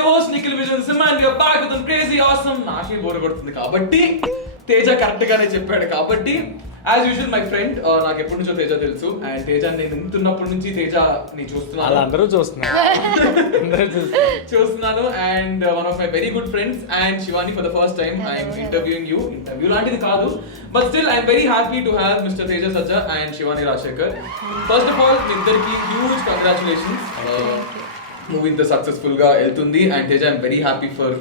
your host Nikhil Vision Simha and we are back with a crazy awesome నాకే bore కొడుతుంది కాబట్టి Teja correct గానే చెప్పాడు కాబట్టి యాజ్ యూజువల్ మై ఫ్రెండ్ నాకు ఎప్పటి నుంచో తేజ తెలుసు అండ్ తేజ నేను ఉంటున్నప్పటి నుంచి తేజ ని చూస్తున్నాను అందరూ చూస్తున్నాను and one of my very good friends and Shivani for the first time I'm interviewing you interview లాంటిది కాదు but still I'm very happy to have mister Teja Sajja and Shivani Rajasekhar first of all మీ ఇద్దరికి హ్యూజ్ కంగ్రాచులేషన్స్ మూవీ ఇంత successful గా వెళ్తుంది and Teja I'm very happy for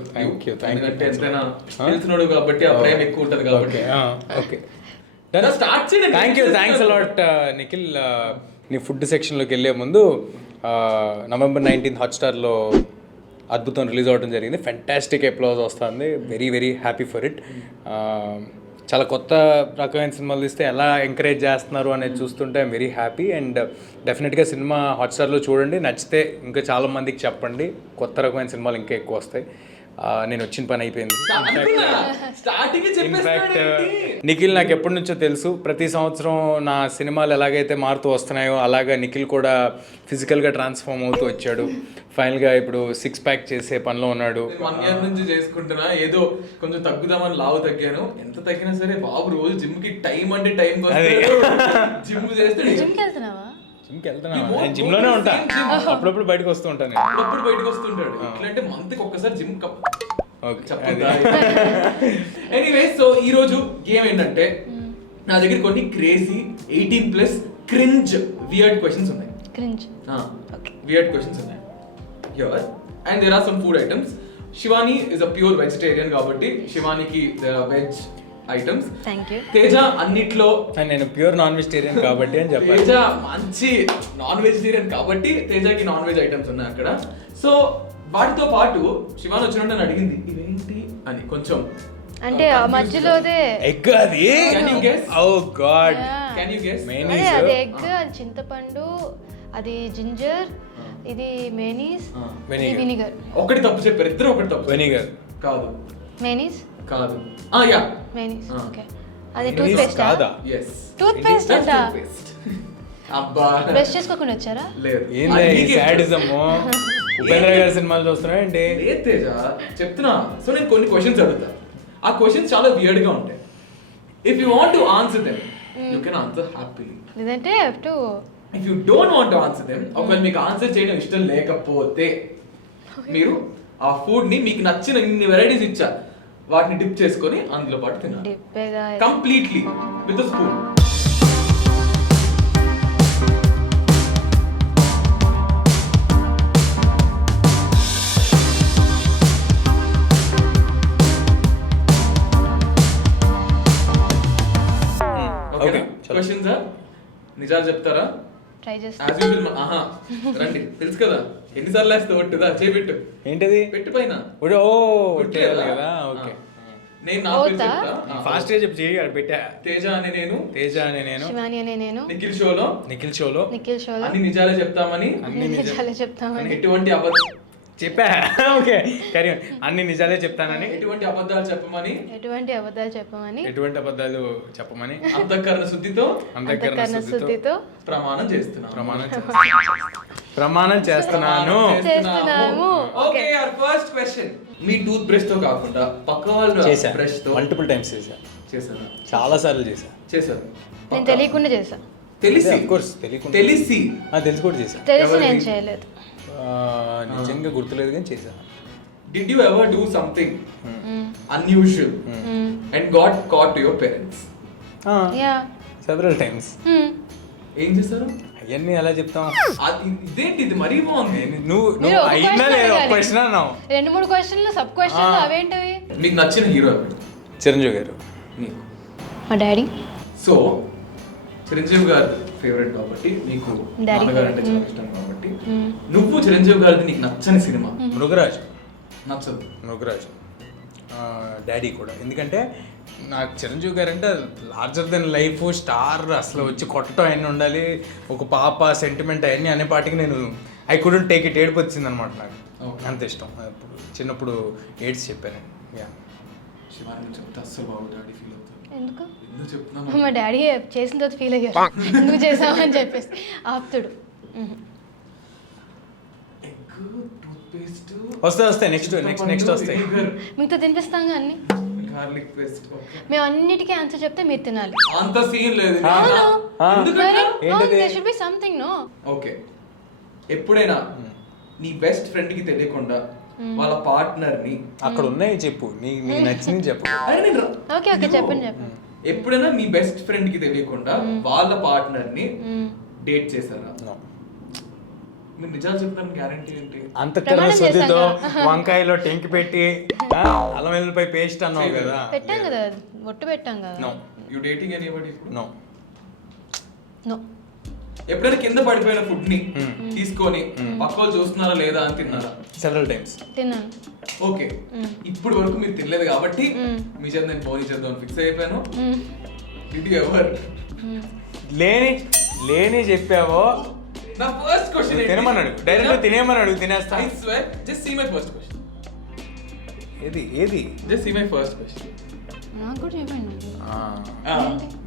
you ఎందుకంటే ఎంతైనా తెలిసినోడు కాబట్టి ఆ ప్రేమ ఎక్కువ ఉంటది కాబట్టి ఓకే స్టార్ట్ చేయండి థ్యాంక్స్ అలాట్ నిఖిల్ నీ ఫుడ్ సెక్షన్లోకి వెళ్ళే ముందు November 19th హాట్స్టార్లో అద్భుతం రిలీజ్ అవ్వడం జరిగింది ఫెంటాస్టిక్ అప్లాజ్ వస్తుంది very very happy for it చాలా కొత్త రకమైన సినిమాలు తీస్తే ఎలా ఎంకరేజ్ చేస్తున్నారు అనేది చూస్తుంటే ఐఎమ్ వెరీ హ్యాపీ అండ్ డెఫినెట్గా సినిమా హాట్స్టార్లో చూడండి నచ్చితే ఇంకా చాలా మందికి చెప్పండి కొత్త రకమైన సినిమాలు ఇంకా ఎక్కువ వస్తాయి నేను వచ్చిన పని అయిపోయింది ఇన్ఫ్యాక్ట్ నిఖిల్ నాకు ఎప్పటి నుంచో తెలుసు ప్రతి సంవత్సరం నా సినిమాలు ఎలాగైతే మారుతూ వస్తున్నాయో అలాగా నిఖిల్ కూడా ఫిజికల్గా ట్రాన్స్ఫార్మ్ అవుతూ వచ్చాడు ఫైనల్గా ఇప్పుడు 6-pack చేసే పనిలో ఉన్నాడు 1 year నుంచి చేసుకుంటున్నా ఏదో కొంచెం తగ్గుదామని లావు తగ్గాను ఎంత తగ్గినా సరే బాబు రోజు జిమ్ కి టైం అంటే టైం జిమ్ చేస్తే జిమ్కి వెళ్తున్నా నేను జిమ్ లోనే ఉంటా అప్పుడప్పుడు బయటకు వస్తూ ఉంటాను అప్పుడు బయటకు వస్తుంటాడు ఇట్లాంటే మంత్ కి ఒక్కసారి జిమ్ ఎనీవే సో ఈ రోజు గేమ్ ఏంటంటే నా దగ్గర కొన్ని క్రేజీ 18+ క్రింజ్ వియర్డ్ క్వశ్చన్స్ ఉన్నాయి వియర్డ్ క్వశ్చన్స్ ఉన్నాయి here and there are some food items Shivani is a pure vegetarian కాబట్టి శివానికి there are veg items Teja అన్నిట్లో నేను ప్యూర్ నాన్ వెజిటేరియన్ కాబట్టి అని చెప్పాలి తేజ మంచి నాన్ వెజిటేరియన్ కాబట్టి తేజకి నాన్ వెజ్ ఐటమ్స్ ఉన్నాయి అక్కడ సో వాటితో పాటు శివాని వచ్చినట్టు నన్ను అడిగింది ఇవేంటి అని కొంచెం అంటే మధ్యలోదే ఎగ్ అది can you guess oh God can you guess mayonnaise అది ఎగ్ అది చింతపండు అది జింజర్ ఇది మేనీస్ ఇది వినిగర్ ఒకటి తప్పు చెప్పారు ఇద్దరు ఒకటి తప్పు వెనిగర్ కాదు మేనీస్ కాదు యా మేనీస్ ఓకే అది టూత్ పేస్ట్ కాదా yes టూత్ పేస్ట్ అంట అబ్బా బ్రష్ చేసుకోకుండా వచ్చారా లేదు ఏంది ఈ సాడిజం ఉపేంద్ర గారి సినిమాలు చూస్తున్నా ఏంటి లేదు తేజ చెప్తున్నా సో నేను కొన్ని క్వశ్చన్స్ అడుగుతా ఆ క్వశ్చన్స్ చాలా వియర్డ్ గా ఉంటాయి if you want to answer them you can answer happily లేదంటే have to if you don't want to answer them ఒకవేళ మీకు ఆన్సర్ చేయడం ఇష్టం లేకపోతే మీరు ఆ ఫుడ్ ని మీకు నచ్చిన ఇన్ని వెరైటీస్ ఇచ్చా వాటిని డిప్ చేసుకొని అందులో పాటు తినాలి completely with spoon okay questions నిజాలు చెప్తారా ట్రై చేస్తా యాజ్ యూజువల్ రండి తెలుసు కదా ఎన్నిసార్లు వేస్తే ఒట్టుదా చేపెట్టు ఏంటది పెట్టు పైన ఒట్టేయాలి కదా ఓకే నేను నా పేరు చెప్తా ఫాస్ట్ గా చెప్పి చేయి అక్కడ పెట్టా తేజ అనే నేను శివాని అనే నేను నిఖిల్ షోలో అన్ని నిజాలే చెప్తామని నిజాలే చెప్తామని ఎటువంటి అబద్ధం చెప్పా ఓకే కరీ అన్ని నిజాలే చెప్తానని ఎటువంటి అబద్ధాలు చెప్పమని ఎటువంటి అబద్ధాలు చెప్పమని అంతఃకరణ శుద్ధితో ప్రమాణం చేస్తున్నాను ఓకే అవర్ ఫస్ట్ క్వశ్చన్ మీ టూత్ బ్రష్ తో కాకుండా పక్క వాళ్ళ బ్రష్ తో మల్టిపుల్ టైమ్స్ చేశాను చాలా సార్లు చేశాను నేను తెలియకుండా చేశా తెలిసి ఆఫ్ కోర్స్ తెలియకుండా తెలిసి కూడా చేశాను తెలిసి నేను చేయలేదు నిజంగా గుర్తులేదు కానీ చేశాను did you ever do something unusual and got cot to your parents yeah several times ఏం చేశారు అవన్నీ ఎలా చెప్తాం ఇదేంటి ఇది మరీ బాగుంది నువ్వు అయినా లేదు ఒక క్వశ్చన్ అన్నావు 2-3 క్వశ్చన్లు సబ్ క్వశ్చన్లు అవేంటివి మీకు నచ్చిన హీరో చిరంజీవి గారు నీకు మా డాడీ సో చిరంజీవి గారు ఫేవరెట్ కాబట్టి నీకు నాన్నగారు అంటే చాలా ఇష్టం కాబట్టి నువ్వు చిరంజీవి గారిది నీకు నచ్చని సినిమా మృగరాజ్ నచ్చదు డాడీ కూడా ఎందుకంటే నాకు చిరంజీవి గారు అంటే లార్జర్ దెన్ లైఫ్ స్టార్ అసలు వచ్చి కొట్టడం అవన్నీ ఉండాలి ఒక పాప సెంటిమెంట్ అవన్నీ అనే పాటికి నేను ఐ కుడెంట్ టేక్ ఇట్ ఏడుపు వచ్చింది అనమాట నాకు అంత ఇష్టం అప్పుడు చిన్నప్పుడు ఏడ్స్ చెప్పాను చెప్తే అస్సలు బాబు డాడీ ఫీల్ అవుతారు ఎందుకు చెప్తున్నా మా డాడీ చేసిన తర్వాత ఫీల్ అయ్యారు ఎందుకు చేసామని చెప్పేసి ఆప్తుడు ఎగ్ టూత్ పేస్ట్ వస్తాయి నెక్స్ట్ వస్తాయి. మీతో తినిపిస్తాం అన్ని. Garlic paste. ఓకే, మేము అన్నిటికీ ఆన్సర్ చెప్తే మీరు తినాలి. అంత సీన్ లేదు. There should be something, no? Okay, ఎప్పుడైనా నీ బెస్ట్ ఫ్రెండ్ కి తెలియకుండా వాళ్ళ పార్ట్నర్ ని అక్కడ ఉన్నాయి చెప్పు, నీకు నచ్చింది చెప్పు. ఓకే చెప్పండి. ఎప్పుడైనా మీ బెస్ట్ ఫ్రెండ్ కి తెలియకుండా వాళ్ళ పార్ట్నర్ ని డేట్ చేశారా? మీరు నిజాలు చెప్తాను గ్యారంటీ ఏంటి? అంత తెల్ల సొద్దుతో వంకాయలో టెంకి పెట్టి అల్లం వెల్లుల్లిపై పేస్ట్ అన్నావు కదా. పెట్టాం కదా, ఒట్టు పెట్టాం కదా. No you dating anybody? No. ఎప్పుడైనా కింద పడిపోయిన ఫుడ్ ని తీసుకొని పక్కలు చూస్తున్నారా లేదా అని తిన్నారా? సెవరల్ టైమ్స్ తిన్నాను. ఓకే, ఇప్పుడు వరకు మీరు తినలేదు కాబట్టి మీ చేత నేను పోనీ చేద్దాం ఫిక్స్ అయిపోయాను. ఇది ఎవరు లేని చెప్పావో నా ఫస్ట్ క్వశ్చన్ తినమన్నాడు, డైరెక్ట్ తినేమన్నాడు, తినేస్తా. I swear, just see my first question. ఏది Just see my first question. నాకు కూడా చెప్పండి.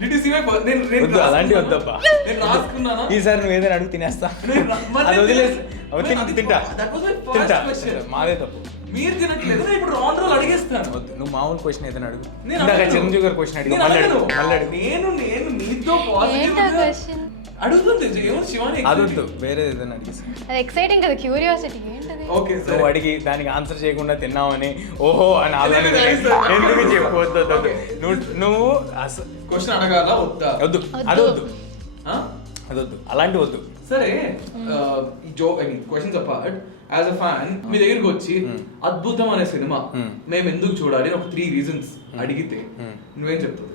Did you see my first? నేను వద్దు, అలాంటి వద్దబ్బా. నేను రాసుకున్నానా? ఈసారి నువ్వు ఏదైనా అడుగు తినేస్తా. అది వదిలేసి తింటా. That was my first question. మాదే తప్పు. మీరు తినట్లేదు, నేను ఇప్పుడు రాంగ్ రోల్ అడిగేస్తాను. వద్దు, నువ్వు మామూలు క్వశ్చన్ ఏదైనా అడుగు. నేను ఇందాక చిరంజీవి గారు క్వశ్చన్ అడిగి మళ్ళీ అడుగు. నేను మీతో ఏంటా క్వశ్చన్ అడుగుతుంది ఏమో శివాని. అదొద్దు, వేరే ఏదైనా అడిగేసి. అది ఎక్సైటింగ్ కదా, క్యూరియాసిటీ ఏంటది. ఓకే సార్, నువ్వు అడిగి దానికి ఆన్సర్ చేయకుండా తిన్నావని ఓహో అని ఆలోచన ఎందుకు చెప్పవద్దు. నువ్వు క్వశ్చన్ అడగాల వద్దా? వద్దు, అదొద్దు, అలాంటి వద్దు. సరే, ఈ joke I mean questions apart, as a fan మీ దగ్గరికి వచ్చి అద్భుతం అనే సినిమా మేము ఎందుకు చూడాలి అని ఒక 3 reasons అడిగితే నువ్వేం చెప్తావు?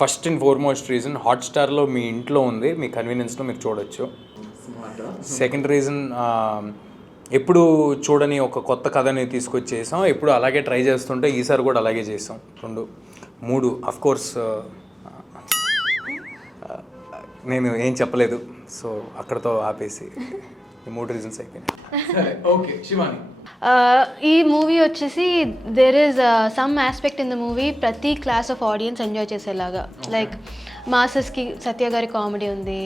ఫస్ట్ అండ్ ఫార్మోస్ట్ రీజన్, హాట్స్టార్లో మీ ఇంట్లో ఉంది, మీ కన్వీనియన్స్లో మీరు చూడొచ్చు. సెకండ్ రీజన్, ఎప్పుడు చూడని ఒక కొత్త కథని తీసుకొచ్చేసాం, ఎప్పుడు అలాగే ట్రై చేస్తుంటే ఈసారి కూడా అలాగే చేసాం. 2, 3 అఫ్కోర్స్ నేను ఏం చెప్పలేదు, సో అక్కడతో ఆపేసి ఈ 3 రీజన్స్ అయిపోయినాయి. ఓకే శివాని, ఈ మూవీ వచ్చేసి there is some aspect in the movie ప్రతి క్లాస్ ఆఫ్ ఆడియన్స్ ఎంజాయ్ చేసేలాగా. లైక్ మాసెస్కి సత్య గారి కామెడీ ఉంది,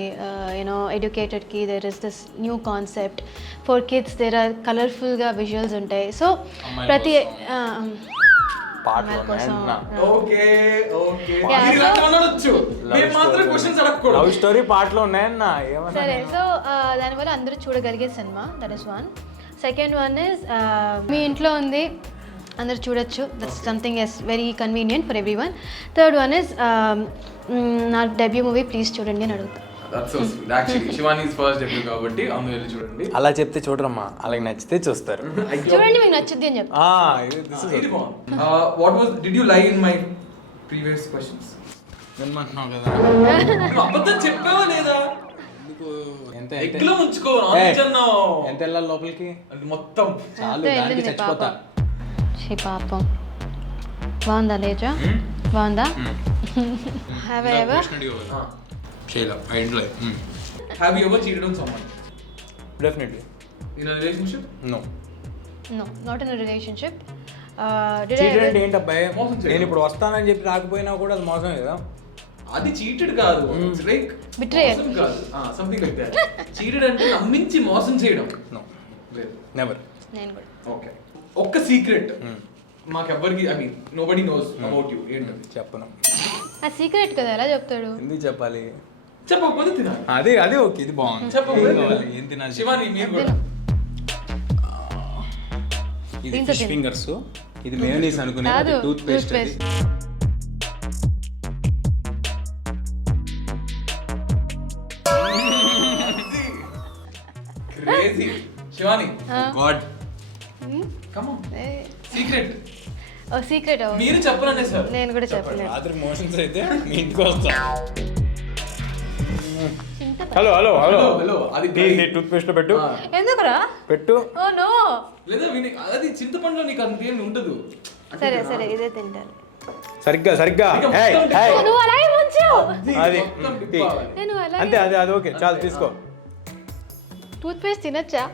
యూనో ఎడ్యుకేటెడ్కి there is this new concept, for kids there are కలర్ఫుల్గా విజువల్స్ ఉంటాయి. సో ప్రతి లవ్ స్టోరీ పాటలు ఉన్నాయన్న. సరే, సో దానివల్ల అందరూ చూడగలిగే సినిమా, that is 1. Second one is మీ ఇంట్లో ఉంది, అందరు చూడొచ్చు, that's something is very convenient for everyone. Third one is నా డెబ్యూ మూవీ ప్లీజ్ చూడండి అని అడుగుతా. అలా చెప్తే చూడరమ్మా, అలాగే నచ్చితే చూస్తారు. చూడండి మీకు నచ్చుద్ది అని చెప్తా. What was, did you lie in my previous questions? వినమంటున్నావు కదా, అబద్ధం చెప్పావా లేదా? ఎంత వెళ్ళాలి లోపలికి? మొత్తం చాలు, దానికి చచ్చిపోతా. పాపం బాగుందా లేజా? బాగుందా? Have you ever cheated on someone? Definitely. In a relationship? No, not in a relationship. Cheated అంటే ఏంటబ్బాయి? నేను ఇప్పుడు వస్తానని చెప్పి రాకపోయినా కూడా అది మోసం కదా. అది చీటెడ్ కాదు, లైక్ బిట్రేయల్ కాదు, సంథింగ్ లైక్ దట్. చీటెడ్ అంటే నమ్మించి మోసం చేయడం. No, never. నేను కూడా. ఓకే, ఒక్క సీక్రెట్ మాకెవ్వరికి, I mean nobody knows about you, ఏంటది? చెప్పను. ఆ సీక్రెట్ కదా, ఎలా చెప్తాడు? ఎందుకు చెప్పాలి? చెప్పకపోతే తినాలి. అదే ఓకే, ఇది బాగుంది. చెప్పకపోతే ఏం తినాలి? శివాని మీరు కూడా. ఇది ఫిష్ ఫింగర్స్, ఇది మేయోనీస్ అనుకునేది, toothpaste. Crazy Shivani, god come on, secret. ఓ సీక్రెట్ మీరు చెప్పరనే సార్. నేను కూడా చెప్పలేదు. రాత్రి మోషన్స్ అయితే మీ ఇంటికి వస్తా. హలో హలో హలో హలో, అది టూత్ పేస్ట్ లో పెట్టు. ఎందుకురా పెట్టు. ఓ నో, లేదా అది చింతపండులో నీకు అంత ఏమి ఉండదు. సరే సరే ఇదే తింటాను. సరిగ్గా నువ్వు అలాగే ముంచు. అది నేను అలాగే. అంతే, అది ఓకే, చాలు తీసుకో. టూత్ పేస్ట్ తినచ్చా?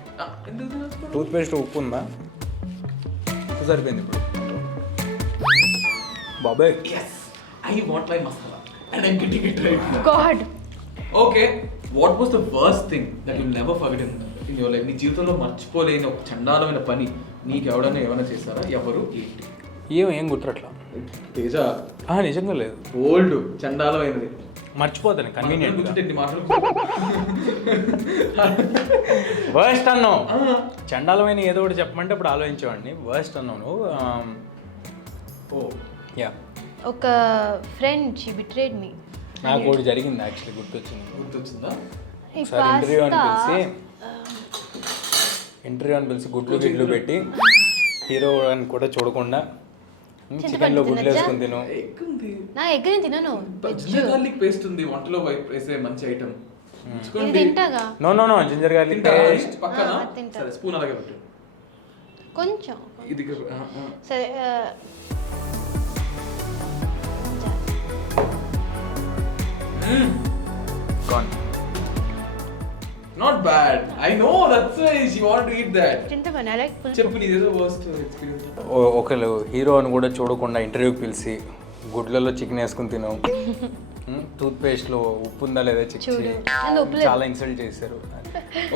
టూత్ పేస్ట్ ఉప్పు ఉందా? ఉప్పు సరిపోయింది ఇప్పుడు. బాబాయ్, I want my masala and I'm getting it right now. God. Okay, what was the worst thing that you'll never forget in in your life నీ జీవితంలో మర్చిపోలేని ఒక చండాలమైన పని నీకు ఎవడైనా ఏమైనా చేస్తారా? ఎవరు? ఏంటి? ఏం గుర్తురట్లా. తేజ నిజంగా లేదు. ఓల్డ్ చండాలమైనది మర్చిపోతాను కన్వీనియంట్. మాటలు వర్స్ట్ అన్నావు. చండాలమైన ఏదో ఒకటి చెప్పమంటే ఇప్పుడు ఆలోచించేవాడిని. వర్స్ట్ అన్నావు. యా, ఒక ఫ్రెండ్ షీ బిట్రేడ్ మీ. నాకు ఒకటి జరిగింది యాక్చువల్లీ, గుర్తొచ్చిందా? ఒకసారి ఇంటర్వ్యూ అని పిలిచి గుడ్లు పెట్టి హీరో అని కూడా చూడకుండా చికెన్లో గుడ్లు వేసుకుని తిను. నా ఎగ్ నేను తినను. గార్లిక్ పేస్ట్ ఉంది వంటలో వేసే మంచి ఐటమ్. తింటాగా. నో జింజర్ గార్లిక్ పేస్ట్ పక్కన సరే స్పూన్ అలాగే పెట్టు కొంచెం. ఇది సరే గాన్. Not bad. I know that's why she want to eat that. తింటామని లైక్ చెప్పు నీదేదో worst experience. ఒకళ్ళు హీరో అని కూడా చూడకుండా ఇంటర్వ్యూకి పిలిచి గుడ్లలో చికెన్ వేసుకుని తిను, టూత్ పేస్ట్లో ఉప్పు ఉందా లేదా చెక్ చేయి, చాలా ఇన్సల్ట్ చేశారు.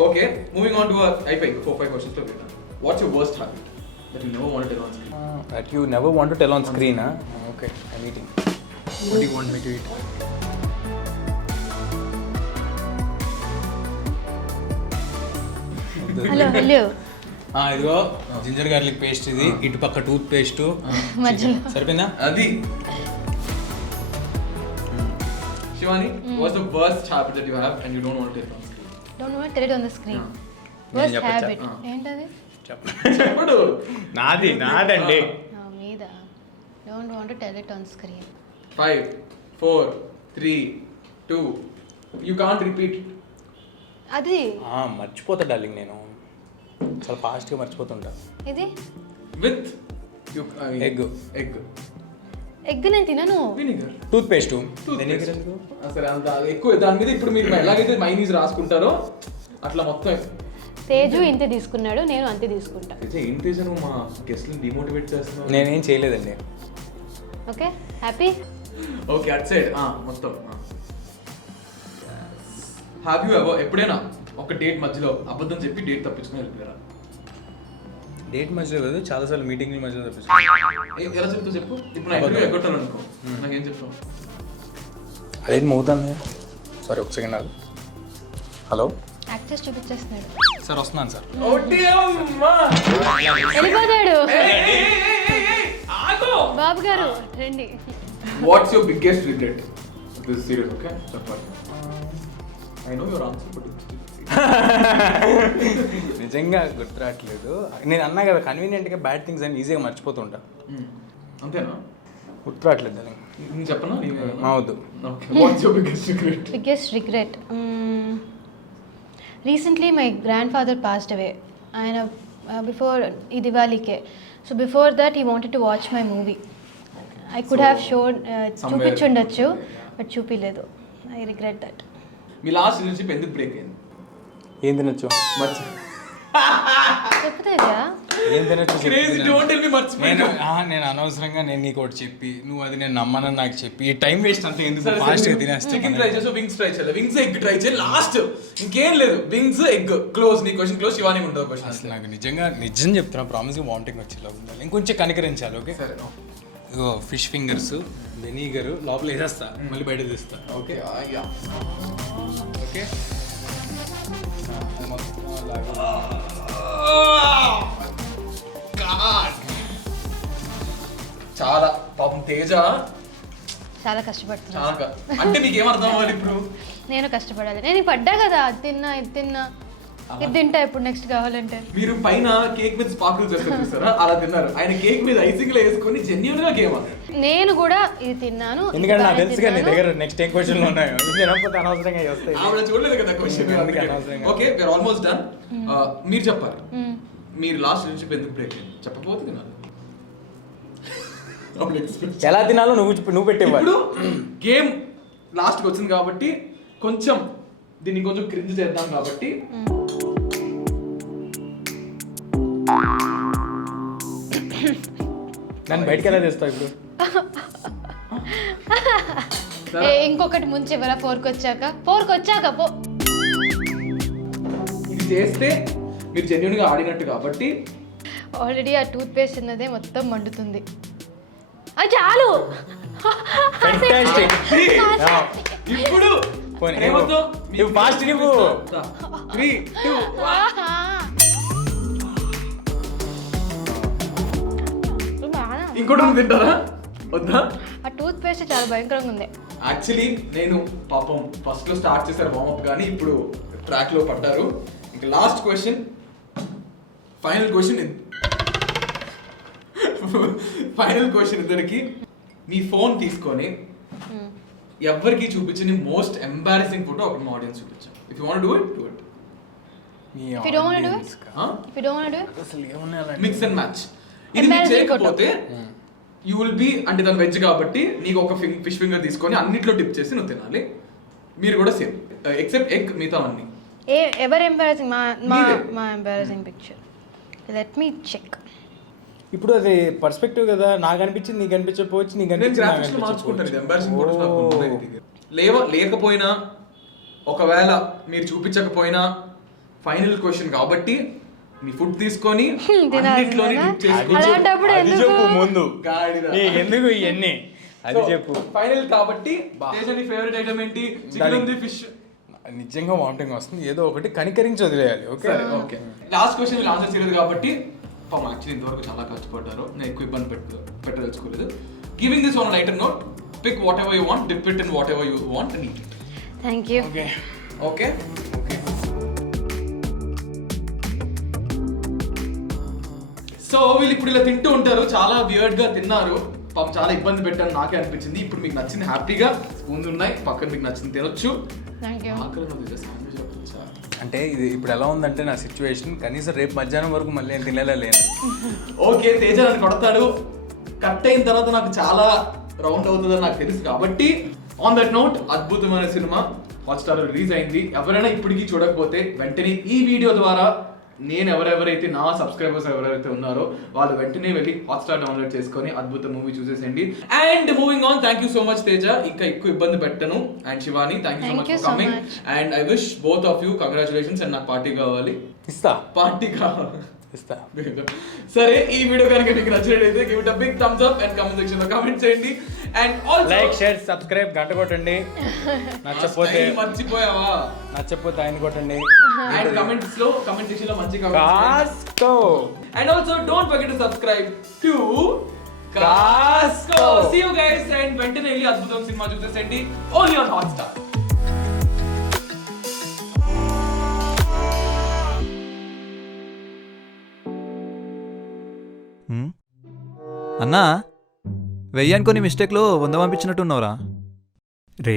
Okay, moving on to అయిపోయి 4-5 questions లో వెళ్దాం. What's your worst habit that you never want to tell on screen? That you never want to tell on screen, huh? Okay, I'm eating. What do you want me to eat? Hello ఇదిగో ginger garlic paste, ఇది ఇటు పక్క tooth paste మధ్యలో సరిపోయిందా? అది Shivani, what's the worst habit that you have and you don't want to tell on screen? Don't want tell it on the screen. Worst habit ఏంటది? చెప్పడు. నాదండి. నా మీద don't want to tell it on screen. 5 4 3 2 you can't repeat. అది మర్చిపోతా darling, నేను చాలా ఫాస్ట్గా మర్చిపోతుంటా. ఇది with egg egg నేను తినను. vinegar టూత్ పేస్ట్ వెనిగర్ ఎందుకు? అసలు అంత ఎక్కువ దాని మీద ఇప్పుడు మీరు ఎలాగైతే మైనీస్ రాసుకుంటారో అట్లా మొత్తం. తేజు ఇంతే తీసుకున్నాడు, నేను అంతే తీసుకుంటా. ఏంటి నువ్వు మా గెస్ట్ని డిమోటివేట్ చేస్తున్నావు? నేనేం చేయలేదండి. Okay happy. Okay at side మొత్తం. హ్యావ్ యూ ఎవర్ ఎప్పుడైనా ఒక డేట్ మధ్యలో అబద్ధం చెప్పి డేట్ తప్పించుకుని వెళ్ళిపోయారా? డేట్ మధ్యలో లేదు, చాలాసార్లు మీటింగ్ల మధ్యలో తప్పించుకున్నాను. ఎలా చెప్తావు చెప్పు. ఇప్పుడు నా ఇంటర్వ్యూ ఎగ్గొట్టాను అనుకో, నాకేం చెప్తావు? అదేంటి మోగుతాను. సారీ ఒక సెకండ్ ఆగు. హలో యాక్టర్స్ చూపించేస్తున్నాడు సార్, వస్తున్నాను సార్. వెళ్ళిపోతాడు. బాబు గారు రండి. What's your biggest regret? This is serious, okay? చెప్పండి. I know your answer but నిజంగా గుర్తురావట్లేదు. నేను అన్నా కదా కన్వీనియంట్గా బ్యాడ్ థింగ్స్ అని ఈజీగా మర్చిపోతుంటా. అంతేనా? గుర్తురావట్లేదు. నేను చెప్పనా? అవద్దు. What's your biggest regret? Biggest regret recently my grandfather passed away. ఆయన బిఫోర్ ఈ దివాళీకే. So before that he wanted to watch my movie. I could have showed చూపించుండొచ్చు బట్ చూపించలేదు. I regret that. మీ లాస్ట్ రిలేషన్షిప్ ఎందుకు break అయింది? ఏం తినొచ్చు? చెప్తాగా ఏం తినొచ్చు? నేను అనవసరంగా నేను నీకు ఒకటి చెప్పి నువ్వు అది నేను నమ్మనని నాకు చెప్పి ఈ టైం వేస్ట్ అంతా ఎందుకు? ఫాస్ట్గా తినేస్తా. చికెన్ ట్రై చేసి వింగ్స్ ట్రై చేయాలి, వింగ్స్ ఎగ్ ట్రై చేయాలి. లాస్ట్ ఇంకేం లేదు, వింగ్స్ ఎగ్ క్లోజ్. నీ క్వశ్చన్ క్లోజ్. శివాని ఉండదు క్వశ్చన్. అసలు నాకు నిజం చెప్తున్నా, ప్రామిస్గా వామిటింగ్ వచ్చేలా ఉండాలి. ఇంకొంచెం కనికరించాలి. ఓకే సరే. ఇగో ఫిష్ ఫింగర్స్, వెనిగర్ లోపల వేసేస్తా, మళ్ళీ బయట తీస్తా. ఓకే ఓకే చాలా పాపం తేజ చాలా కష్టపడుతున్నా. చాలా అంటే నీకేం అర్థం అవ్వాలి ఇప్పుడు? నేను కష్టపడాలి. నేను పడ్డా కదా, అది తిన్నా ఇది తిన్నా ఇది తింటా ఇప్పుడు నెక్స్ట్ కావాలంటే. మీరు పైన కేక్ మీద స్పార్కిల్స్ వేసుకొని చూస్తారా? అలా తిన్నారు. ఆయన కేక్ మీద ఐసింగ్ లో వేసుకొని జెన్యూన్ గా గేమ్. నేను కూడా ఇది తిన్నాను. ఎందుకంటే నాకు తెలుసు నీ దగ్గర నెక్స్ట్ ఏ క్వశ్చన్లు ఉన్నాయో. తినకపోతే అనవసరంగా వస్తాయి. ఆవిడ చూడలేదు కదా question. Okay we are almost done. మీరు చెప్పాలి, మీరు లాస్ట్ రిలేషన్షిప్ ఎందుకు బ్రేక్ అయింది? చెప్పకపోతే తినాలి. ఎలా తినాలో నువ్వు పెట్టేవాడు. ఇప్పుడు గేమ్ లాస్ట్ కి వచ్చింది కాబట్టి కొంచెం దీన్ని కొంచెం క్రింజ్ చేద్దాం కాబట్టి నన్ను బయటకు ఎలా తెస్తావు ఇప్పుడు? ఇంకొకటి ముంచేవరా? ఫోర్కి వచ్చాక పో. ఇది చేస్తే మీరు జెన్యున్గా ఆడినట్టు కాబట్టి ఆల్రెడీ ఆ టూత్ పేస్ట్ ఉన్నదే మొత్తం మండుతుంది. అది చాలు. Fantastic. ఇప్పుడు పోనీ, ప్రేమతో నువ్వు fast నువ్వు. 3, 2, 1. ఇంకోటి ఉంది, తింటారా వద్దా? ఆ టూత్ పేస్ట్ చాలా భయంకరంగా ఉంది. యాక్చువల్లీ నేను పాపం ఫస్ట్ లో స్టార్ట్ చేశారు వార్మప్, కానీ ఇప్పుడు ట్రాక్ లో పడ్డారు. ఇంకా లాస్ట్ క్వశ్చన్, ఫైనల్ క్వశ్చన్ ఇద్దరికి. మీ ఫోన్ తీసుకొని ఎవరికి చూపించని మోస్ట్ ఎంబారసింగ్ ఫోటో ఒక ఆడియన్స్ చూపించాం. If you want do it, do it. If you don't want to do it, if you don't want to do it, mix and match. ఇది మీరు Embarrassing చేయకపోతే you will be, అంటే దాని veg కాబట్టి నీకు ఒక ఫిష్ ఫింగర్ తీసుకొని అన్నిట్లో డిప్ చేసి నువ్వు తినాలి. మీరు కూడా సేమ్ ఎక్సెప్ట్ ఎగ్, మిగతా అన్ని. ఎవరు ఎంబారసింగ్? మీరే. మా embarrassing picture. Let me check. ఇప్పుడు అది పర్స్పెక్టివ్ కదా, నాకు అనిపించింది నీకు అనిపించకపోవచ్చు, నీకు నేను గ్రాఫిక్స్ లో మార్చుకుంటాను. ఇది ఎంబారసింగ్ ఫోటోస్ నాకు ఉన్నాయి. లేకపోయినా ఒకవేళ మీరు చూపించకపోయినా ఫైనల్ క్వశ్చన్ కాబట్టి మీ ఫుడ్ తీసుకొని అన్నిట్లోని dip చేసుకొని అలాంటప్పుడు ఎందుకు? ముందు గాడిద. ఎందుకు ఇవన్నీ అది చెప్పు. ఫైనల్ కాబట్టి తేజ నీ ఫేవరెట్ ఐటమ్ ఏంటి? చికెన్ ఉంది, ఫిష్. నిజంగా వామిటింగ్ వస్తుంది, ఏదో ఒకటి కనికరించి వదిలేయాలి. Okay okay. లాస్ట్ క్వశ్చన్ మీరు ఆన్సర్ చేయలేదు కాబట్టి పాపం యాక్చువల్లీ ఇంతవరకు చాలా కష్టపడ్డారు. నేను ఎక్కువ ఇబ్బంది పెట్టదలుచుకోలేదు. Giving this on lighter note, pick whatever you want, dip it in whatever you want and eat it. Thank you. Okay okay. So వీళ్ళు ఇప్పుడు ఇలా తింటూ ఉంటారు, చాలా వియర్డ్ గా తిన్నారు. పాపం చాలా ఇబ్బంది పెట్టాను, నాకే అనిపించింది. ఇప్పుడు మీకు నచ్చింది హ్యాపీగా స్పూన్స్ ఉన్నాయి పక్కన, మీకు నచ్చింది తినొచ్చు. Thank you. ఆకలి నాకు ఇది sandwich అవ్వచ్చా? అంటే ఇది ఇప్పుడు ఎలా ఉందంటే నా సిచ్యువేషన్, కనీసం రేపు మధ్యాహ్నం వరకు మళ్ళీ నేను తినలేను. ఓకే, తేజ నన్ను కొడతాడు. కట్ అయిన తర్వాత నాకు చాలా రౌండ్ అవుతుందని నాకు తెలుసు కాబట్టి ఆన్ దట్ నోట్, అద్భుతమైన సినిమా హాట్స్టార్ రిలీజ్ అయింది. ఎవరైనా ఇప్పటికీ చూడకపోతే వెంటనే ఈ వీడియో ద్వారా నేను ఎవరెవరైతే నా సబ్స్క్రైబర్స్ ఎవరైతే ఉన్నారో వాళ్ళు వెంటనే వెళ్ళి హాట్స్టార్ డౌన్లోడ్ చేసుకొని అద్భుత మూవీ చూసేసండి. And moving on, thank you so much Teja, ఇంకా ఎక్కువ ఇబ్బంది పెట్టను. And Shivani, thank you so much for coming. And I wish both of you congratulations. And నాకు పార్టీ కావాలి. ఇస్తా పార్టీ కావాలి. ఇస్తా. సరే, ఈ వీడియో కనుక మీకు నచ్చినట్లయితే give it a big thumbs up and comment section లో కామెంట్ చేయండి. And also like, share, subscribe గంట కొట్టండి. నచ్చకపోతే మర్చిపోయావా? ఆయన కొట్టండి. అండ్ కామెంట్ సెక్షన్ లో మంచి కాస్కో. And also don't forget to subscribe to కాస్కో. See you guys. అండ్ వెంటనే వెళ్ళి అద్భుతం సినిమా చూసేయండి ఓన్లీ ఆన్ హాట్స్టార్. అన్నా, వెయ్యనుకొని మిస్టేక్లో 100 పంపించినట్టున్నావురా. రే,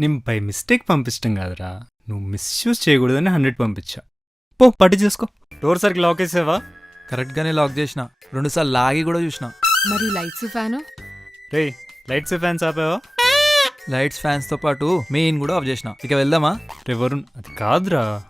నేను బై మిస్టేక్ పంపించడం కాదురా, నువ్వు మిస్యూజ్ చేయకూడదని 100 పంపించా. పో పట్టు చేసుకో. డోర్ సర్కిల్ లాక్ వేసావా? కరెక్ట్గానే లాక్ చేసిన, 2 సార్లు లాగి కూడా చూసిన. మరి లైట్స్ ఫ్యాను? రే, లైట్స్ ఫ్యాన్స్ ఆపావా? లైట్స్ ఫ్యాన్స్తో పాటు మెయిన్ కూడా ఆఫ్ చేసిన. ఇక వెళ్దామా? రే వరుణ్, అది కాదురా.